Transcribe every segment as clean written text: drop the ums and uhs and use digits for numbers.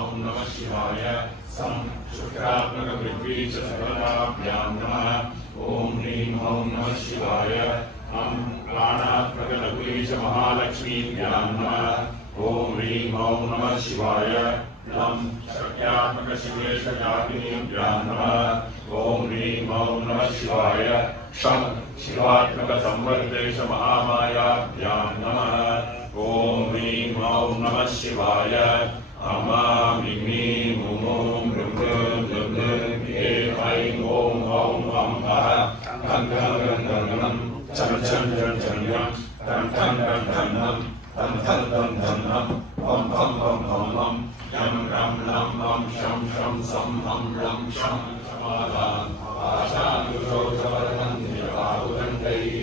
ॐ नमः शिवाय सं शुक्रात्मकपृथ्वीशकलाभ्यां नमः ॐ ह्रीं ॐ नमः शिवाय हम प्राणात्मकलघुलीशमहालक्ष्मीभ्यां नमः ॐ ह्रीं ॐ नमः शिवाय लं शक्यात्मकशिवेशजातिनीभ्यां नमः ॐ ह्रीं ॐ नमः शिवाय शं शिवात्मकसंवर्देशमहामायाभ्यां नमः ॐ ह्रीं ॐ नमः शिवाय अमामि मीं ॐ ऐं ॐ अं खं खं चं चं चं चं तं ठं ठं ठं नं तं थं तं थं नं हं हं हं हं हं यं रं लं लं शं शं सं हं लं शं समाधान् आशानुशोचवर्णं निराहुदण्डैः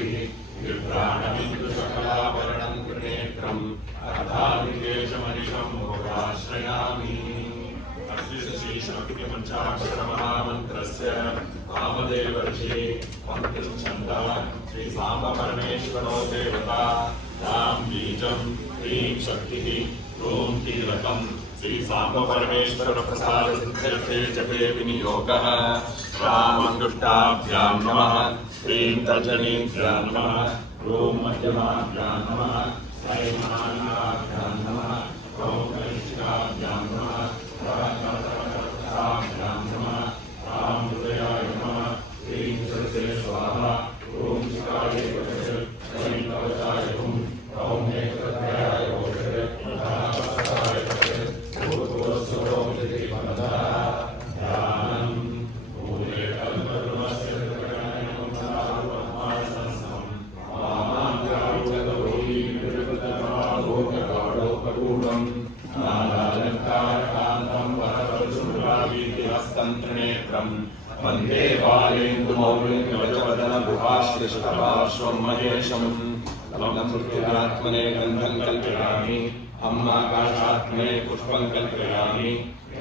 विभ्राणबिन्दुशकलाभरणं त्रिनेत्रम् अर्धादिकेशमनिशं भोगाश्रयामि अस्य श्रीशक्तिपञ्चाक्षरमहामन्त्रस्य वामदेवर्षि पङ्क्तिच्छन्दः श्रीसाम्बपरमेश्वरो देवता रां बीजं ह्रीं शक्तिः ॐ कीलकं श्रीसाम्बपरमेश्वरप्रसादसिद्ध्यर्थे जपे विनियोगः रामङ्गुष्टाभ्यां नमः ह्रीं तर्जनीभ्यां नमः ॐ मध्यमाभ्यां नमः ऐं महानाभ्यां नमः ॐ कनिष्ठाभ्यां नमः भ्यां नमः राम हृदयाय नमः ह्रीं सरसे स्वाहा ॐ शिवाय वचः ऐं कवचाय हुं ॐ नेत्रत्रयाय ओषध धाराय वचः भूर्भुवस्सुरों जतिपदः ध्यानं भूये कल्पद्रुमस्य कृतकर्णं नारुपद्मासनस्थं वामाङ्गारुगदभूमिनिर्वृतमाभूतगाढोपगूढं नानालङ्कारकान्तं वरदशुभ्रावीतिहस्तं त्रिनेत्रं वन्दे बालेन्दुमौलिं कवचवदनगुहाश्रितपार्श्वं महेशं लं मृत्युरात्मने गन्धं कल्पयामि आकाशात्मने पुष्पं कल्पयामि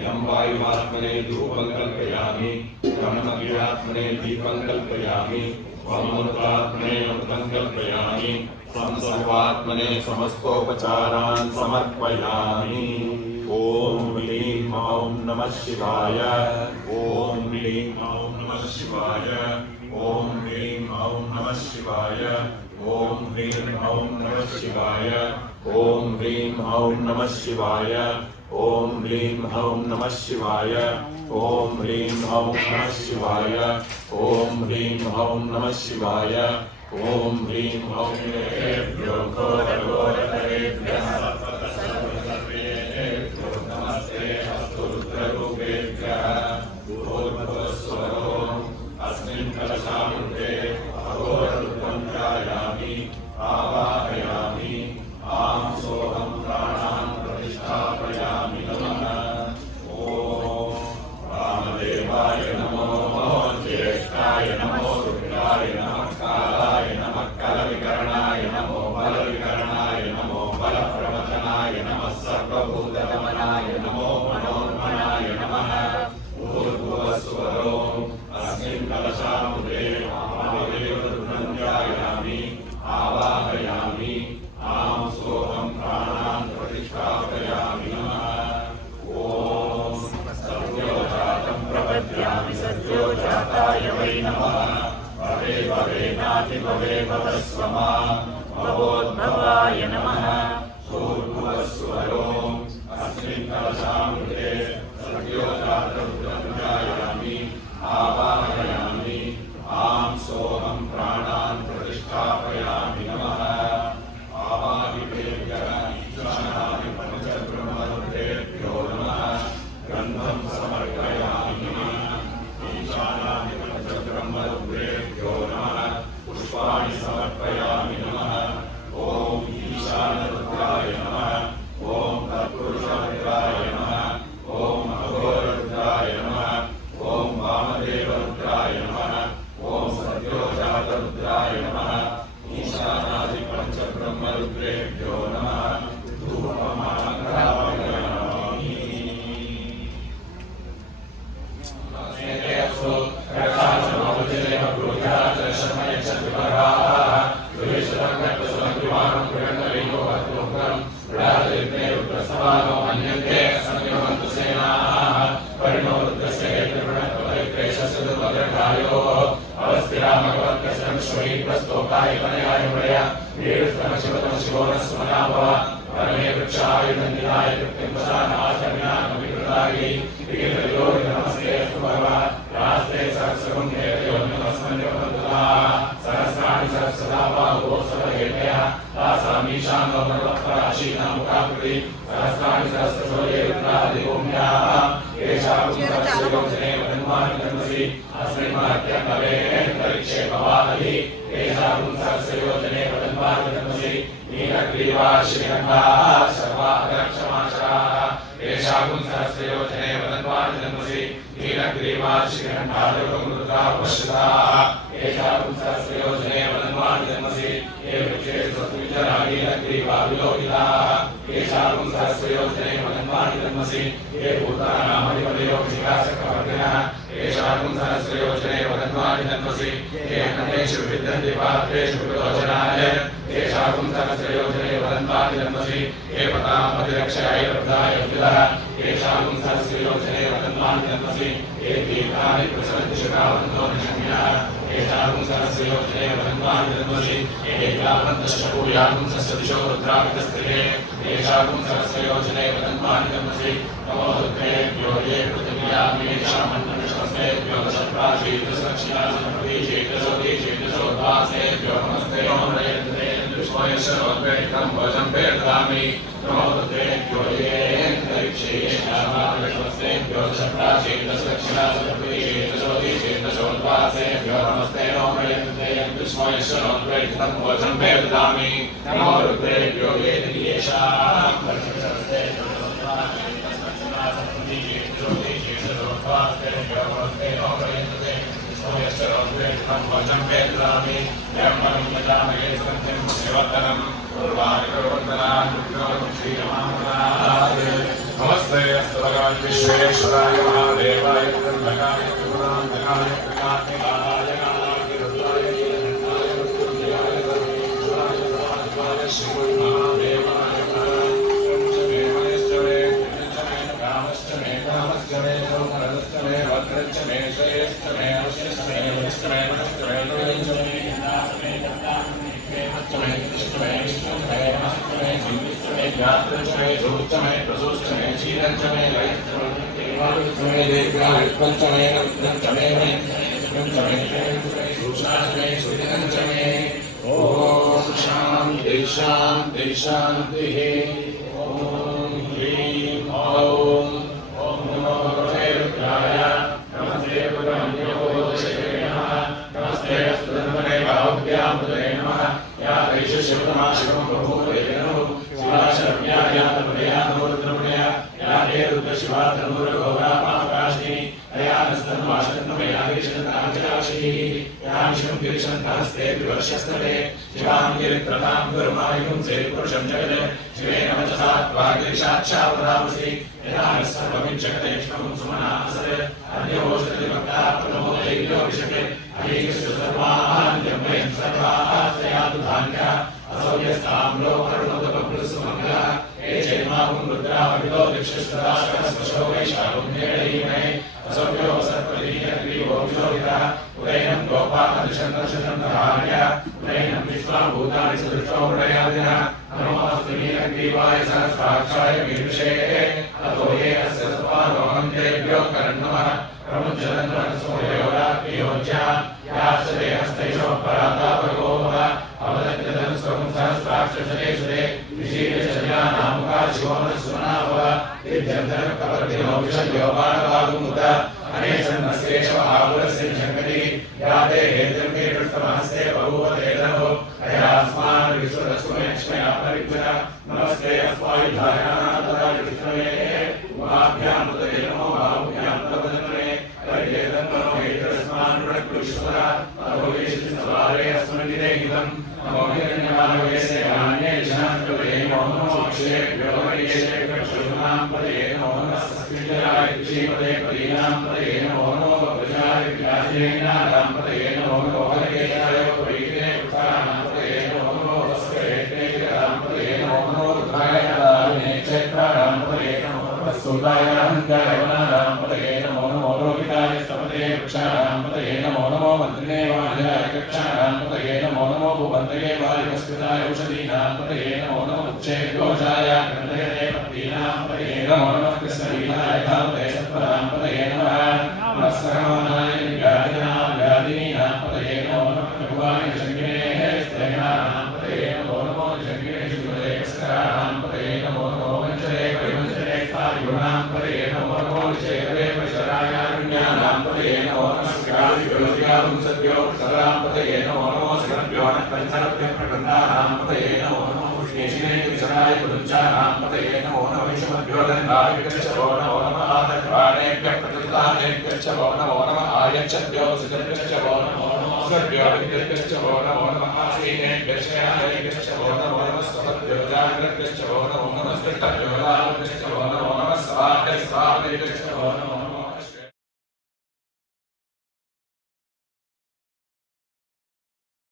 यं वायुवात्मने धूपं कल्पयामि यं अग्न्यात्मने दीपं कल्पयामि त्वमृतात्मने अमृतं कल्पयामि त्वं सर्वात्मने समस्तोपचारान् समर्पयामि ॐ ह्रीं ॐ नमः शिवाय ॐ ह्रीं ॐ नमः शिवाय ॐ ह्रीं ॐ नमः शिवाय ॐ ह्रीं ॐ नमः शिवाय ॐ ह्रीं ॐ नमः शिवाय ॐ ह्रीं ॐ नमः शिवाय ॐ ह्रीं ॐ नमः शिवाय ॐ ह्रीं ॐ नमः शिवाय ॐ ह्रीं ॐ देवेभ्यो घोरघोरतरेभ्यः सर्वसर्वेभ्यो नमस्ते अस्तु रुद्ररूपेभ्यः भूर्भुवस्सुवरों अस्मिन् कलशामृते अघोररूपं ध्यायामि आवाहयामि आं सोऽहं प्राणान् प्रतिष्ठापयामि नमः ॐ वामदेवाय नमो ज्येष्ठाय नमो रुद्राय नमः कालाय नमः कलविकरणाय नमो बलविकरणाय नमो बलप्रवचनाय नमः सर्वभूतगमनाय नमो मनोन्मनाय नमः भूर्भुवस्सुवरों अस्मिन् कलशामृते वामदेवरूपं ध्यायामि आवाहयामि आं सोऽहं प्राणान् प्रतिष्ठापयामि नमः ॐ सद्योजातं प्रपद्यामि सद्योजाताय वै नमः भवे भवेनातिभवे भवस्व मां भवोद्भवाय नमः भूर्भुवस्सुवरों अस्मिन् कलशामृते सद्योजातं ध्यायामि आवाहयामि आं सोऽहं प्राणान् प्रतिष्ठापयामि नमः आवाहितेभ्यः ईशानादि पञ्चब्रह्मरुद्रेभ्यो नमः गन्धं समर्पयामि ईशानादि पञ्चब्रह्मरुद्रेभ्यो नमः पुष्पाणि समर्पयामि नमः ॐ ईशानरुद्राय नमः ॐ तत्पुरुषरुद्राय नमः ॐ अघोररुद्राय नमः ॐ वामदेवरुद्राय नमः ॐ सद्योजातरुद्राय नमः ईशानादि पञ्चब्रह्मरुद्रेभ्यो नमः धूपमाघ्रापयामि प्रसवानो अन्यन्ते संयोगन्तु से वृक्षाय नन्दिनाय कृत्रिमसानाय विनाकविकृतायै विकृतयो नमस्ते अस्तु भगवान् रास्ते सहस्रगुं देवयो नमस्मन्यो वन्दनाः सहस्राणि सहस्रदा बाहो सर्वहेतयः तासामीशानो पर्वतपराशीनामुखाकृति सहस्राणि सहस्रशोये रुद्रादिभूम्याः येषां सहस्रयोजने वदन्वानि धर्मसि अस्मै महत्यङ्गवे परीक्षे भवामहि येषां सहस्रयोजने वदन्वानि धर्मसि नीलग्रीवा श्रीरङ्गाः सर्वागरक्षमाशाः येषां सहस्रयोजने वदन्वानि धर्मसि नीलग्रीवा श्रीरङ्गाः येषां सहस्रयोजने वदन्वानि धर्मसि ये वृक्षे स्वस्विजरा नीलग्रीवा विलोकिताः येषां सहस्रयोजने वदन्वानि धर्मसि ये भूतानामधिपतयो शिखासकवर्तिनः येषां सहस्रयोजने वदन्वानि धर्मसि ये अन्नेषु विद्यन्ते पात्रेषु विलोचनाय येषां सहस्रयोजने वदन्वानि धर्मसि ये पतामधिरक्षाय वृद्धाय विदः येषां सहस्रयोजने वदन्वानि धर्मसि ये दीर्घानि प्रसरन्ति शिखावन्तो निशम्याः येषां सहस्रयोजने वदन्वानि धर्मसि ये यावन्तश्चपूयां सस्यदिशो रुद्रावितस्त्रिये येषां सहस्रयोजने वदन्वानि धर्मसि नमो रुद्रेभ्यो ये पृथिव्यामेषामन्नमस्तेभ्यो दशप्राचीदशक्षिणासमृतीचेतसोदीचेतसोद्वासेभ्यो नमस्ते ओमरेन्द्रे विश्वयशोद्वैतं वजं वेदामि नमो रुद्रेभ्यो ये अन्तरिक्षेषामानमस्तेभ्यो दशप्राचीदशक्षिणासमृतीचेतसोदीचेतसोद्वासेभ्यो नमस्ते ओमरेन्द्रे विश्वयशोद्वैतं वजं वेदामि नमो रुद्रेभ्यो ये दिव्येषां नमस्ते अस्तु भगवान् विश्वेश्वराय महादेवाय त्र्यम्बकाय त्रिपुरान्तकाय त्रिकात्मिकाय कालाग्निरुद्राय नीलकण्ठाय मृत्युञ्जयाय सर्वेश्वराय सर्वाधिपाय श्रीमन्महादेवाय पंचमे महेश्वरे त्रिपञ्चमे कामश्च मे कामश्च मे सौमरश्च मे भद्रश्च मे श्रेयश्च मे अवश्यश्च मे वरिश्च मे मनश्च मे लोयश्च मे नाथमे दत्तामे प्रेमश्च मे कृष्ण मे विष्णुश्च मे नमश्च मे जीविश्च मे ज्ञात्रश्च मे धूश्च मे प्रसूश्च मे शीलश्च मे लयश्च मे देवाश्च मे देव्याश्च मे नमश्च मे नमश्च मे सूषाश्च मे सुदिनश्च मे ओम शांति शांति शांतिः ओम ह्रीं ओम नमो रुद्राय नमस्ते भगवन्योगोदशे नमः नमस्ते अस्तु धन्वने बाहुभ्यां बुधे नमः या वैश्य शिवतमा शिवं बभूवैरनु शिवा शरण्या या तपदया नमोरुद्रमणया या हे रुद्र शिवा तनूरगोरा महाकाशिनी या नस्तन्वाशन्नमया गिरिशन्ताञ्जलाशिः या विष्णुं गिरिशन्तास्ते विवर्षस्तवे शिवां गिरित्रतां गुरुमायुं सेपुरुषं जगत् शिवेन वचसा त्वा गिरिशाक्षावधामसि यदा सर्वमिं जगदेष्णं सुमनासत् अन्योषधिभक्ता प्रणो दैव्यो विशके अहीषु सर्वान्यं वयं सर्वाः सयातु धान्यः असौर्यस्ताम्रो अरुणोदकपुरुषमङ्गलः ये चैमाहुं रुद्रावहितो दिक्षस्तदा सहस्रशो वैशाखुन्येणीमहे असौर्यो सर्पदीयग्रीवो विलोहितः उदयनं गोपालदशन्दर्शनधार्यः उदयनं विश्वाभूतानि सदृशो हृदयादिनः नमोऽस्तु नीलग्रीवाय सहस्राक्षाय मीदृशे अतो ये अस्य सत्त्वारोहं देव्यो करन्नमः प्रमुज्जलन्वनसोयोराज्ञयोज्या याश्चते हस्तैषो परातापगोः अवदत्यधनुस्वं सहस्राक्षशलेषुते विशीलशल्यानामुखा शिवोऽनुस्वनाभव दिव्यन्तरकपर्दिनो विषयो बाणवागुमुत अनेशन्नस्येषवहापुरस्य जगति याते हेतुर्मे पृष्ठमहस्ते बहुवतेधनो अयास्मान् विश्वरस्वमेक्ष्मया परिज्ञा नमस्ते अस्मायुधायानाथाय विष्णवे उमाभ्यां तदे नमो बाहुभ्यां तदन्वने परिवेदन्मनो हेतुरस्मान् ऋणक्लुश्वरा अभोवेशिस्तवारे अस्मन्निदेहितं नमो हिरण्यमानवे सेवान्ये जनान्तवे नमो अक्षयेभ्यो वैश्येभ्यो शुभनां पदे नमो नमस्कृत्याय श्रीपदे पदीनां पदे नमो प्रजाय व्याजेनानां पदे नमो हरेयाय परिगे पुत्राणां पदे नमो वस्त्रेतेरां पदे नमो रुद्राय क्षेत्राणां पदे नमो वसुदायां गायवनानां पदे नमो रोहिताय स्तपदे वृक्षाणां पतये नमो नमो मन्त्रिणे वाजाय कक्षाणां पतये नमो नमो भुवन्तये वायुस्कृताय औषधीनां पतये नमो नमो उच्चैर्घोषाय गन्धये पत्नीनां पतये नमो नमः कृष्णलीलाय धामते सत्परां पतये नमः नमस्सहमानाय गादिनीनां पतये नमो नमः भगवाय शङ्करेः स्त्रीणां पतये नमो नमो शङ्करे शुभदे स्कराणां पतये नमो नमो वञ्चरे परिवञ्चरे स्थायुणां पतये नमो नमो शेरवे पशरायारुण्यानां पतये नमो नमः स्कादिव्योतिगां सद्यो सरां पतये नमो नमो सर्भ्यो नक्तञ्चरभ्यः प्रबन्धानां पतये नमो नमो विष्णेशिने विचराय पुरुषाणां पतये नमो नमः विषमभ्यो दन्ताय विकर्षवो नमो नमः आदर्वाणेभ्यः प्रतिदानेभ्यश्च वो नमो नमः आयच्छद्यो सुजभ्यश्च वो नमो नमः सर्भ्यो विद्यभ्यश्च वो नमो नमः आसीनेभ्यश्च यानेभ्यश्च वो नमो नमः स्वभ्यो जाग्रभ्यश्च वो नमो नमः स्पष्टभ्यो लाभभ्यश्च वो नमो नमः स्वाभ्यः स्वाभ्यश्च वो नमो